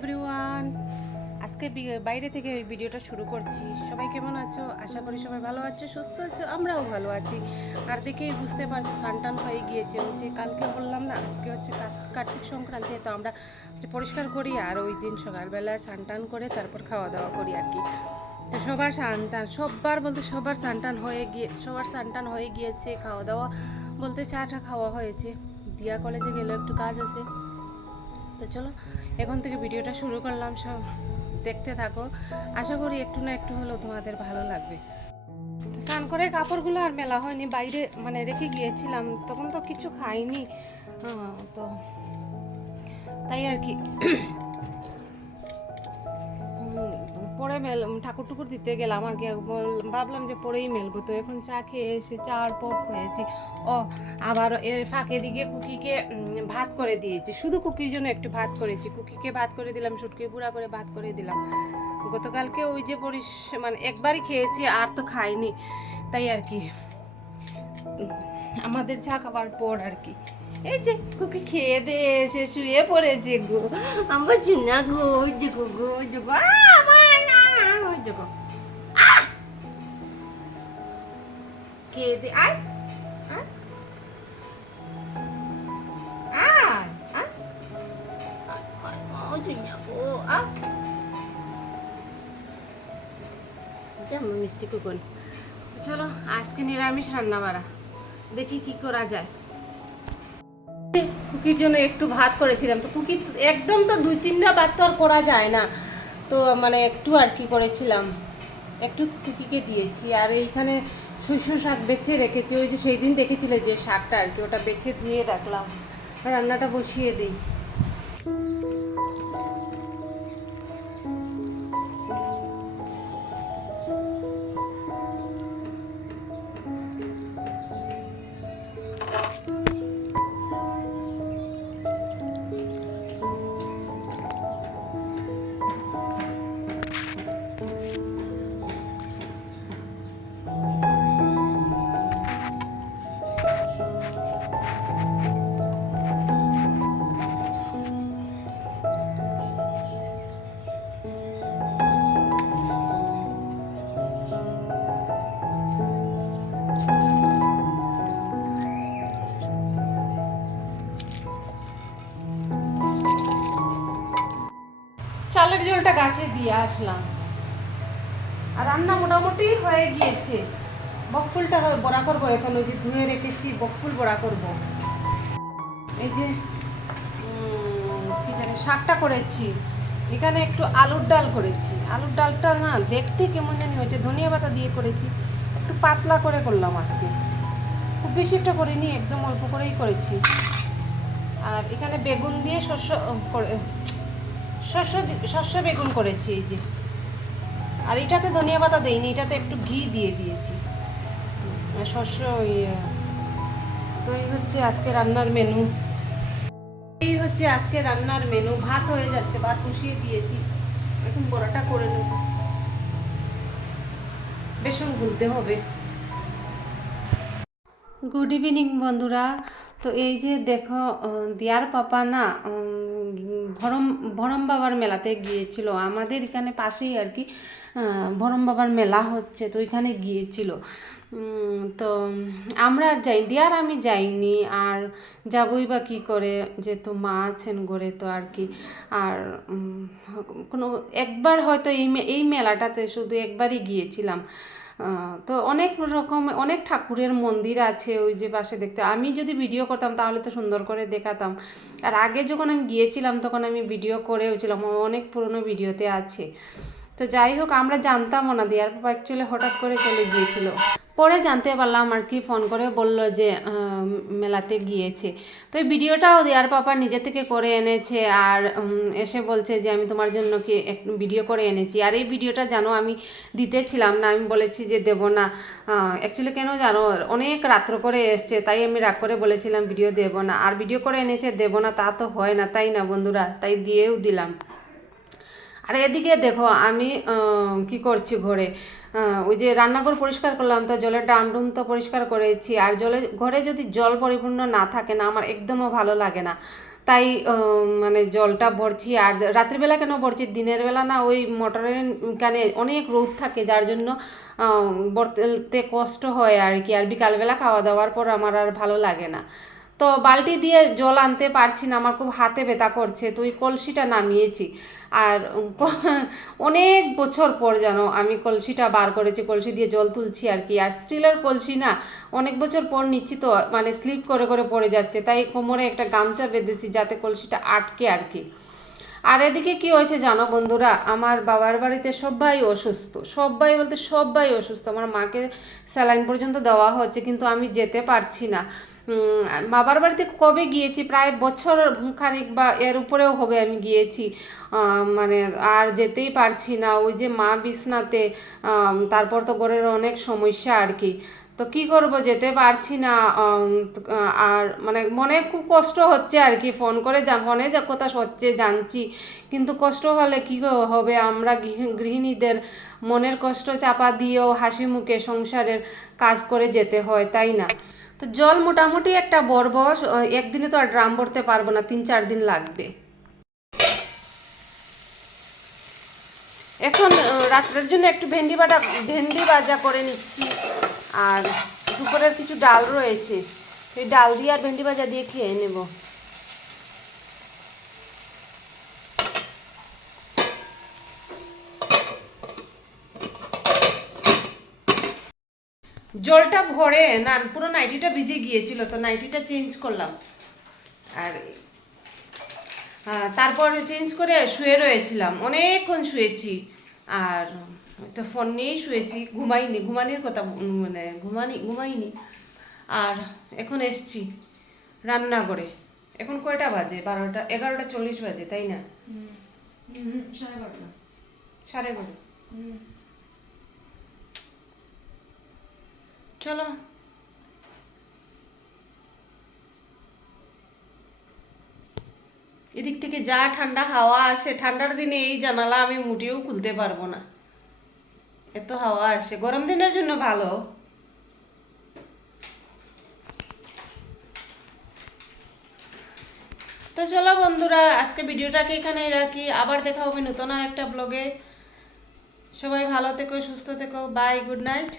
Everyone আজকে বাইরে থেকে এই ভিডিওটা শুরু করছি। সবাই কেমন আছো? আশা করি সবাই ভালো আছো, সুস্থ আছো, আমরাও ভালো আছি। আর দেখেই বুঝতে পারছি, সানটান হয়ে গিয়েছে। হচ্ছে কালকে বললাম না, আজকে হচ্ছে কার্তিক সংক্রান্তি, তো আমরা পরিষ্কার করি আর ওই দিন সকালবেলায় সানটান করে তারপর খাওয়া দাওয়া করি আর কি। তো সবার সানটান, সববার বলতে সবার সানটান হয়ে গিয়ে সবার সানটান হয়ে গিয়েছে খাওয়া দাওয়া বলতে চাটা খাওয়া হয়েছে। দিয়া কলেজে গেলেও একটু কাজ আছে। তো চলো এখন থেকে ভিডিওটা শুরু করলাম সব দেখতে থাকো। আশা করি একটু না একটু হলেও তোমাদের ভালো লাগবে। তো স্নান করে কাপড়গুলো আর মেলা হয়নি বাইরে মানে রেখে গিয়েছিলাম তখন তো কিছু খাইনি। হ্যাঁ, তো তাই আর কি। মেল ঠাকুর টুকুর দিতে গেলাম আর কি। বল- ভাবলাম যে পরেই মেলবো। তো এখন চা খেয়ে এসে চা আর পপ হয়েছি। ও আবার এর ফাঁকে দিকে কুকিকে ভাত করে দিয়েছি। শুধু কুকির জন্য একটু ভাত করেছি। কুকিকে ভাত করে দিলাম সুটকে পুরা করে ভাত করে দিলাম। গতকালকে ওই যে পরিস মানে একবারই খেয়েছি আর তো খাইনি। তাই আর কি। আমাদের চা খাবার পর আর কি। এই যে কুকি খেয়ে দিয়ে এসে শুয়ে পড়েছে গো। আমার চুনা গো যে গো গো যে গো। আ, ওই যে গো আহ! খেয়ে দে আয়। আয়। আয়। আয়। ও চুনা গো আ মিষ্টি কুকুন তো চলো আজকে নিরামিষ রান্না বাড়া দেখি কি করা যায়। কুকির জন্য একটু ভাত করেছিলাম। তো কুকি একদম তো দুই তিনটা ভাত তো আর করা যায় না। তো মানে একটু আর কি করেছিলাম। একটু কুকিকে দিয়েছি। আর এইখানে শস্য শাক বেছে রেখেছি। ওই যে সেই দিন দেখেছিলে যে শাকটা আর কি, ওটা বেছে ধুয়ে রাখলাম। রান্নাটা বসিয়ে দিই। চালের জলটা গাছে দিয়ে আসলাম। আর রান্না মোটামুটি হয়ে গিয়েছে। বকফুলটা বড়া করব এখন, ওই যে ধুয়ে রেখেছি বকফুল বড়া করব। এই যে কি জানি, শাকটা করেছি। এখানে একটু আলুর ডাল করেছি। আলুর ডালটা না, দেখতে কেমন জানি হয়েছে। ধনিয়া পাতা দিয়ে করেছি। একটু পাতলা করে করলাম আজকে। খুব বেশি একটা করিনি, একদম অল্প করেই করেছি। আর এখানে বেগুন দিয়ে শস্য শস্য বেগুন করেছি এই যে। আর এটাতে ধনিয়া পাতা দেইনি, এটাতে একটু ঘি দিয়ে দিয়েছি। শস্য তো এই হচ্ছে আজকে রান্নার মেনু। এই হচ্ছে আজকে রান্নার মেনু। ভাত হয়ে যাচ্ছে, ভাত বসিয়ে দিয়েছি। এখন বড়াটা করে নেব। বেসন গুলতে হবে। গুড ইভিনিং বন্ধুরা। তো এই যে দেখো দিয়ার পাপা না ভরম ভরম বাবার মেলাতে গিয়েছিল। আমাদের এখানে পাশেই আর কি ভরম বাবার মেলা হচ্ছে, তো ওইখানে গিয়েছিল। তো আমরা আর যাই, দিয়ার আমি যাইনি, আর যাবই বা কী করে, যেহেতু মা আছেন গড়ে তো আর কি। আর কোনো, একবার হয়তো এই এই মেলাটাতে শুধু একবারই গিয়েছিলাম। তো অনেক রকম, অনেক ঠাকুরের মন্দির আছে ওই যে পাশে দেখতে। আমি যদি ভিডিও করতাম তাহলে তো সুন্দর করে দেখাতাম। আর আগে যখন আমি গিয়েছিলাম তখন আমি ভিডিও করেওছিলাম অনেক পুরনো ভিডিওতে আছে। তো যাই হোক, আমরা জানতামও না, দিয়ার পাপা অ্যাকচুয়ালি হঠাৎ করে চলে গিয়েছিল। পরে জানতে পারলাম আর কি, ফোন করে বলল যে মেলাতে গিয়েছে। তো এই ভিডিওটাও দেয়ার পাপা নিজে থেকে করে এনেছে আর এসে বলছে যে, আমি তোমার জন্য কি ভিডিও করে এনেছি? আর এই ভিডিওটা জানো আমি দিতেছিলাম না, আমি বলেছি যে, দেবো না। অ্যাকচুয়ালি কেন জানো, অনেক রাত্র করে এসছে, তাই আমি রাগ করে বলেছিলাম, ভিডিও দেবো না। আর ভিডিও করে এনেছে, দেবো না, তা তো হয় না। তাই না বন্ধুরা? তাই দিয়েও দিলাম। আর এদিকে দেখো আমি কি করছি ঘরে? ওই যে রান্নাঘর পরিষ্কার করলাম, তো জলের ডান্ডুম তো পরিষ্কার করেছি। আর জলে, ঘরে যদি জল পরিপূর্ণ না থাকে না, আমার একদমও ভালো লাগে না। তাই মানে জলটা ভরছি। আর রাত্রিবেলা কেন ভরছি? দিনের বেলা না, ওই মোটরের কানে অনেক রোদ থাকে, যার জন্য ভরতে কষ্ট হয় আর কি। আর বিকালবেলা খাওয়া দাওয়ার পর আমার আর ভালো লাগে না। তো বালতি দিয়ে জল আনতে পারছি না, আমার খুব হাতে ব্যথা করছে তো ওই কলসিটা নামিয়েছি। আর অনেক বছর পর যেন আমি কলসিটা বার করেছি, কলসি দিয়ে জল তুলছি আর কি। আর স্টিলের কলসি না অনেক বছর পর নিচ্ছি তো মানে স্লিপ করে করে পড়ে যাচ্ছে, তাই কোমরে একটা গামছা বেঁধেছি যাতে কলসিটা আটকে আর কি। আর এদিকে কি হয়েছে জানো বন্ধুরা, আমার বাবার বাড়িতে সবাই অসুস্থ, সবাই বলতে সবাই অসুস্থ, আমার মাকে স্যালাইন পর্যন্ত দেওয়া হচ্ছে, কিন্তু আমি যেতে পারছি না। বাবার বাড়িতে কবে গিয়েছি? প্রায় বছর খানিক বা এর উপরেও হবে আমি গিয়েছি। মানে আর যেতেই পারছি না। ওই যে মা বিছনাতে তারপর তো ঘরের অনেক সমস্যা আর কি। তো কি করব? যেতে পারছি না। আর মানে মনে খুব কষ্ট হচ্ছে আর কি। ফোন করে যা ফোনে যা কথা হচ্ছে জানছি। কিন্তু কষ্ট হলে কি হবে? আমরা গৃহিণীদের মনের কষ্ট চাপা দিয়েও হাসি মুখে সংসারের কাজ করে যেতে হয়, তাই না? তো জল মোটামুটি একটা বরব একদিনে তো আর ড্রাম ভরতে পারব না, তিন চার দিন লাগবে। এখন রাত্রের জন্য একটু ভেন্ডি বাটা, ভেন্ডি ভাজা করে নিচ্ছি। আর দুপুরের কিছু ডাল রয়েছে, সেই ডাল দিয়ে আর ভেন্ডি ভাজা দিয়ে খেয়ে নেব। জলটা ভরে না পুরো নাইটিটা ভিজে গিয়েছিল তো নাইটিটা চেঞ্জ করলাম। আর তারপর চেঞ্জ করে শুয়ে রয়েছিলাম। অনেকক্ষণ শুয়েছি। আর তো ফোন নিয়েই শুয়েছি। ঘুমাইনি ঘুমানির কথা মানে ঘুমানি ঘুমাইনি। আর এখন এসছি রান্না করে এখন কয়টা বাজে? বারোটা এগারোটা চল্লিশ বাজে তাই না? সাড়ে বারোটা। সাড়ে এগারো চলো। এদিক থেকে যা ঠান্ডা হাওয়া আসে, ঠান্ডার দিনে এই জানালা আমি মুটিয়েও খুলতে পারব না। এত হাওয়া আসে, গরম দিনের জন্য ভালো। তো চলো বন্ধুরা, আজকে ভিডিওটাকে এখানেই রাখি। আবার দেখা হবে নতুন আর একটা ব্লগে। সবাই ভালো থেকো, সুস্থ থেকো। Bye good night